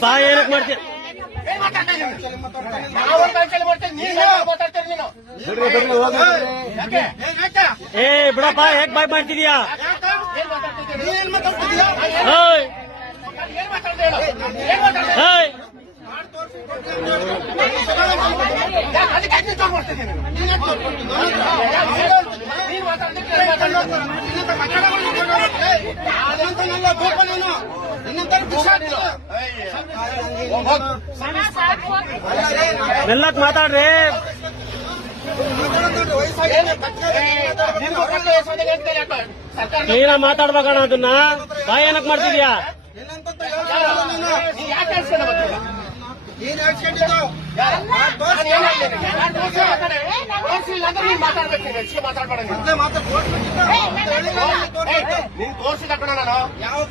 ಬಾ ಏನಕ್ಕೆ ಮಾಡ್ತೀಯ ಏ ಬಿಡಪ್ಪ ಹೇಗ್ ಬಾಯ್ ಮಾಡ್ತಿದ್ಯಾ ಮೆಲ್ಲಕ್ ಮಾತಾಡ್ರಿ ನೀನ ಮಾತಾಡ್ಬೇಕಣ್ಣ ಅದನ್ನ ಬಾಯ್ ಏನಕ್ ಮಾಡ್ತಿದ್ಯಾ ತೋರಿಸಿದ ಕಣ ನಾನು ಯಾವ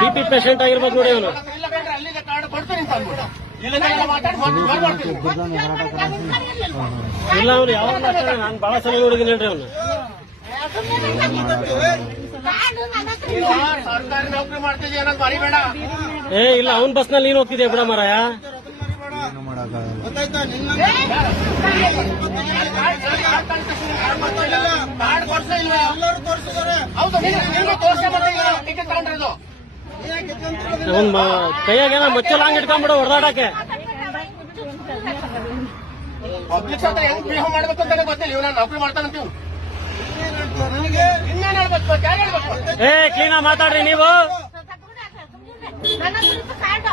BP ಪೇಷಂಟ್ ಆಗಿರ್ಬೋದು ನೋಡಿ ಅವನು ಅಲ್ಲಿಗೆ ಕಾರ್ಡ್ ಕೊಡ್ತೀನಿ ಅಂತ ಅಂದ್ಬಿಟ್ಟು ಇಲ್ಲ ಅವ್ರು ಯಾವಾಗ ನಾನು ಬಹಳ ಸಲ ನೋಡಿದ್ದೀನಿ ಹೇಳ್ರಿ ಅವನು ಸರ್ಕಾರಿ ನೌಕರಿ ಮಾಡ್ತಿದ್ಯ ಅನ್ನೋದು ಮರಿಬೇಡ ಏ ಇಲ್ಲ ಅವ್ನ್ ಬಸ್ ನಲ್ಲಿ ನೀನ್ ಹೋಗ್ತಿದ್ಯಾ ಬಿಡ ಮಾರಾಯ ಕಾರ್ಡ್ ಕೊಡ್ಸಿಲ್ಲ ಎಲ್ಲರೂ ತೋರಿಸಿದ್ದಾರೆ ಹೌದು ತೋರಿಸಿ ಟಿಕೆಟ್ ತಗೊಂಡಿರೋದು ಅವನ್ ಕೈಯಾಗೇನ ಮಚ್ಚಲ ಹಂಗ್ ಇಟ್ಕೊಂಡ್ಬಿಡು ಹೊಡೆದಾಡಕ್ಕೆ ಪಬ್ಲಿಕ್ ಹತ್ರ ಹೆಂಗ್ ಬಿಹೇವ್ ಮಾಡ್ಬೇಕು ಅಂತಾನೆ ಗೊತ್ತಿಲ್ಲ ಇವ್ ನಾನು ನೌಕರಿ ಮಾಡ್ತಾನಂತೀವ್ ಇನ್ನೇನ್ ಹೇಳ್ಬೇಕು ಯಾರು ಹೇಳ್ಬೇಕು ಏ ಕ್ಲೀನಾ ಮಾತಾಡ್ರಿ ನೀವು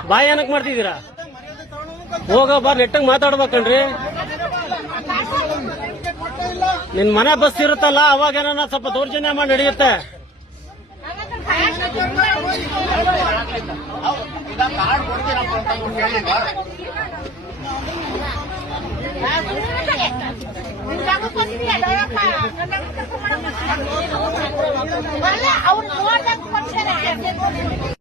ಬಾಯ್ ಏನಕ್ ಮಾಡ್ತಿದ್ದೀರಾ ಹೋಗ ಬಾ ನೆಟ್ಟಗ್ ಮಾತಾಡ್ಬೇಕನ್ರಿ ನಿನ್ ಮನೆ ಬಸ್ ಇರುತ್ತಲ್ಲ ಅವಾಗ ಏನ ಸ್ವಲ್ಪ ದೌರ್ಜನ್ಯ ಮಾಡಿ ನಡೆಯುತ್ತೆ ಕಾರ್ಡ್ ಕೊಡ್ತೀನಪ್ಪ ಅಂತ ಹೇಳಿಲ್ವ ಅವ್ರು ನೋಡ್ದಂಗ್